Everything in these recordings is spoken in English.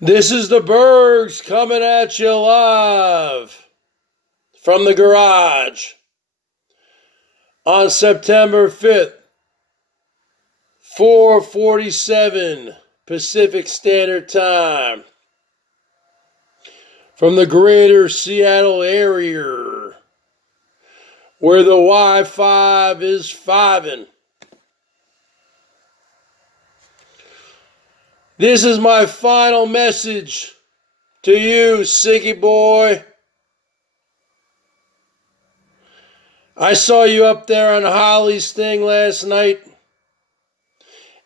This is the Bergs coming at you live from the garage on September 5th, 4:47 Pacific Standard Time from the greater Seattle area where the Wi-Fi is fiving. This is my final message to you, Siggyboy. I saw you up there on Holly's thing last night,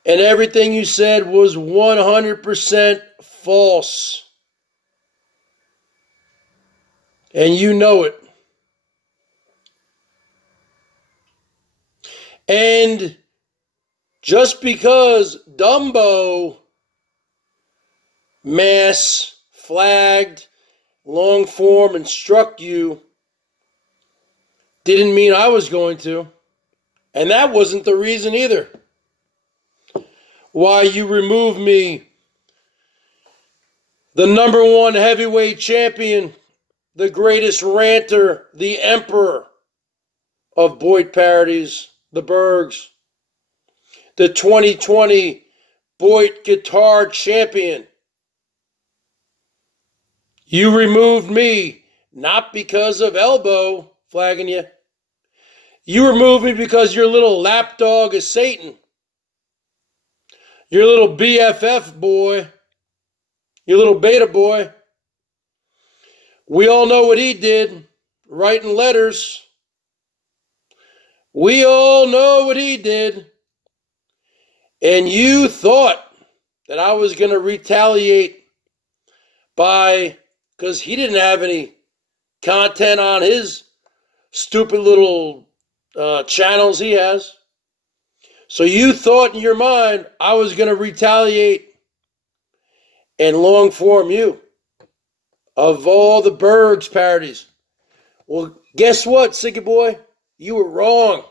and everything you said was 100% false. And you know it. And just because Dumbo mass flagged long form and struck you didn't mean I was going to. And that wasn't the reason either why you removed me, the number one heavyweight champion, the greatest ranter, the emperor of Boyd parodies, the Bergs, the 2020 Boyd guitar champion. You removed me not because of elbow flagging you. You removed me because your little lapdog is Satan. Your little BFF boy. Your little beta boy. We all know what he did, writing letters. We all know what he did. And you thought that I was going to retaliate because he didn't have any content on his stupid little channels he has. So you thought in your mind I was going to retaliate and long form you of all the Bergs parodies. Well, guess what, Siggyboy? You were wrong.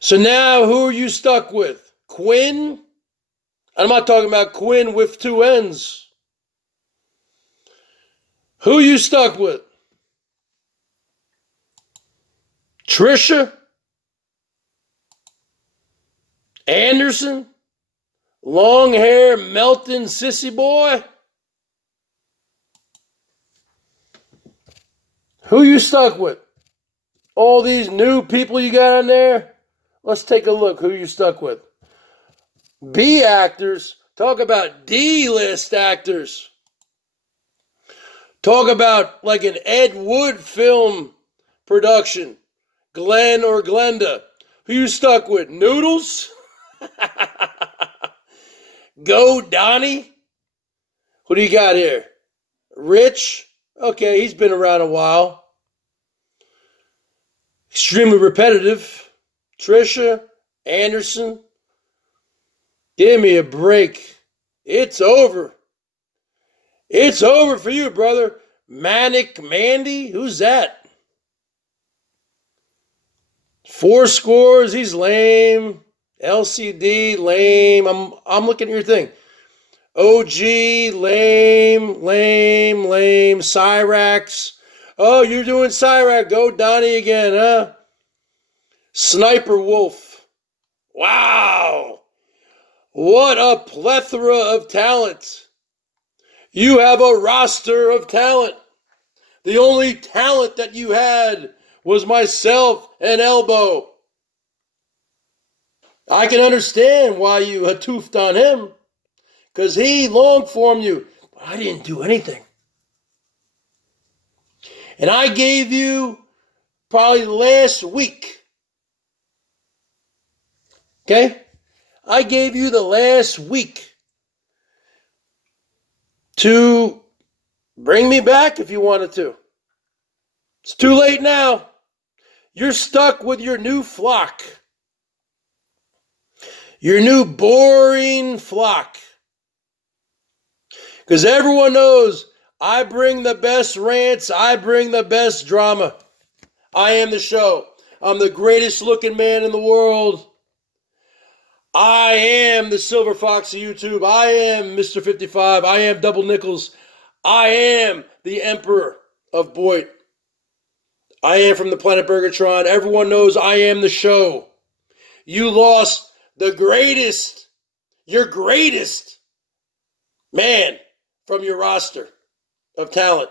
So now who are you stuck with? Quinn? I'm not talking about Quinn with two N's. Who you stuck with? Trisha? Anderson? Long hair melting sissy boy? Who you stuck with? All these new people you got on there? Let's take a look who you stuck with. B actors. Talk about D-list actors. Talk about like an Ed Wood film production. Glenn or Glenda. Who you stuck with? Noodles? Go Donnie? Who do you got here? Rich? Okay, he's been around a while. Extremely repetitive. Trisha? Anderson? Give me a break. It's over. It's over for you, brother. Manic Mandy? Who's that? Four scores, he's lame. LCD, lame. I'm looking at your thing. OG, lame. Cyrax. Oh, you're doing Cyrax. Go Donnie again, huh? Sniper Wolf. Wow. What a plethora of talent. You have a roster of talent. The only talent that you had was myself and Elbow. I can understand why you hatoofed on him, because he long formed you. But I didn't do anything. And I gave you probably last week. Okay? I gave you the last week to bring me back if you wanted to. It's too late now. You're stuck with your new flock. Your new boring flock. Because everyone knows I bring the best rants. I bring the best drama. I am the show. I'm the greatest looking man in the world. I am the Silver Fox of YouTube. I am Mr. 55. I am Double Nickels. I am the Emperor of Boyd. I am from the planet Bergatron. Everyone knows I am the show. You lost the greatest, your greatest man from your roster of talent.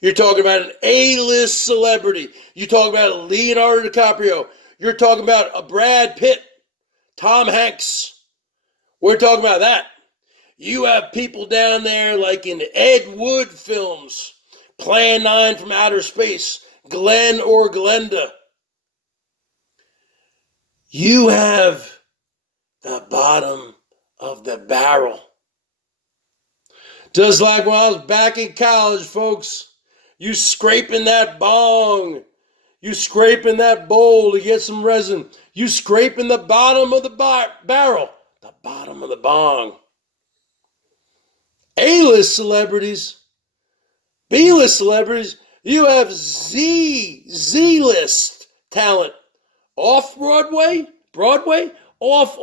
You're talking about an A-list celebrity. You're talking about Leonardo DiCaprio. You're talking about a Brad Pitt, Tom Hanks. We're talking about that. You have people down there like in Ed Wood films, Plan 9 from Outer Space, Glenn or Glenda. You have the bottom of the barrel. Just like when I was back in college, folks, you scraping that bong, you scraping that bowl to get some resin, you scraping the bottom of the barrel, the bottom of the bong. A-list celebrities, B-list celebrities, you have Z-list talent. Off Broadway, off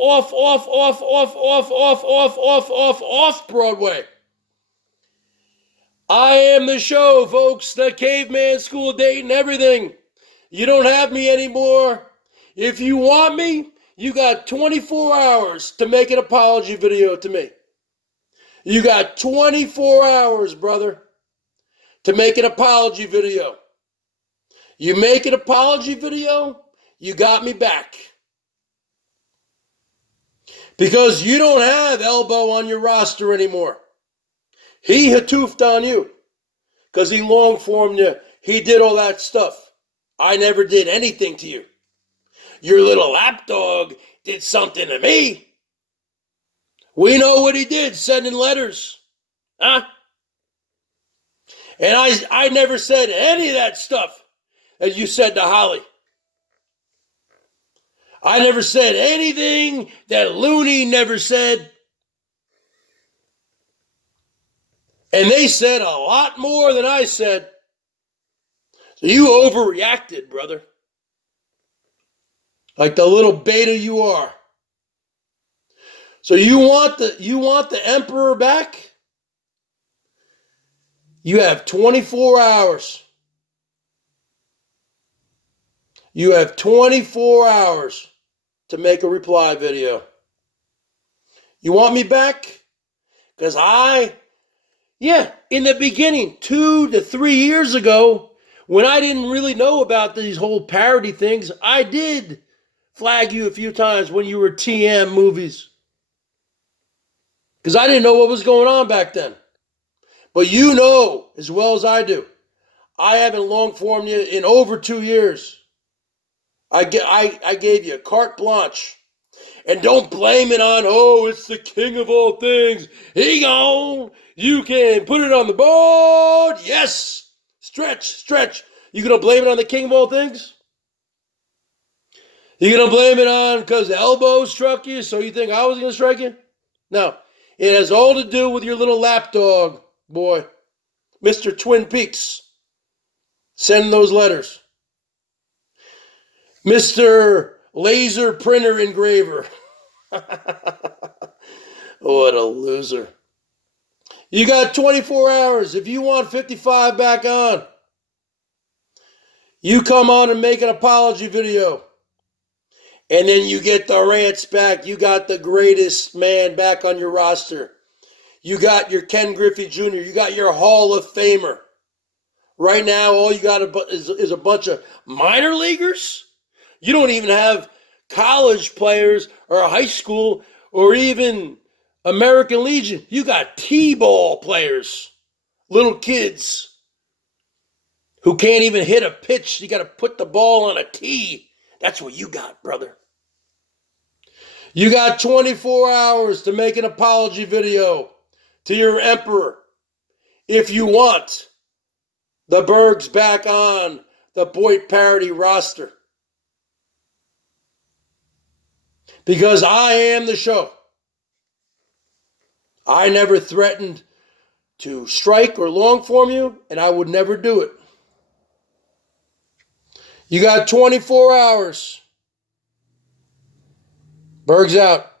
Broadway. I am the show, folks, the caveman school date and everything. You don't have me anymore. If you want me, you got 24 hours to make an apology video to me. You got 24 hours, brother, to make an apology video. You make an apology video, you got me back. Because you don't have Elbow on your roster anymore. He hatoofed on you because he long-formed you. He did all that stuff. I never did anything to you. Your little lapdog did something to me. We know what he did, sending letters. Huh? And I never said any of that stuff that you said to Holly. I never said anything that Looney never said. And they said a lot more than I said. So you overreacted, brother. Like the little beta you are. So you want the Emperor back? You have 24 hours. You have 24 hours to make a reply video. You want me back? Because in the beginning, 2 to 3 years ago, when I didn't really know about these whole parody things, I did flag you a few times when you were TM movies. Because I didn't know what was going on back then. But you know as well as I do. I haven't long-formed you in over 2 years. I gave you carte blanche. And don't blame it on, it's the king of all things. He gone. You can put it on the board. Yes. Stretch. You going to blame it on the king of all things? You going to blame it on because the elbow struck you, so you think I was going to strike you? No. It has all to do with your little lapdog, boy. Mr. Twin Peaks. Send those letters. Mr. Laser Printer Engraver. What a loser. You got 24 hours. If you want 55 back on, you come on and make an apology video. And then you get the rants back. You got the greatest man back on your roster. You got your Ken Griffey Jr. You got your Hall of Famer. Right now, all you got is a bunch of minor leaguers. You don't even have college players or high school or even American Legion. You got T-ball players, little kids who can't even hit a pitch. You got to put the ball on a tee. That's what you got, brother. You got 24 hours to make an apology video to your emperor if you want the Bergs back on the Boyd parody roster. Because I am the show. I never threatened to strike or long form you, and I would never do it. You got 24 hours. Berg's out.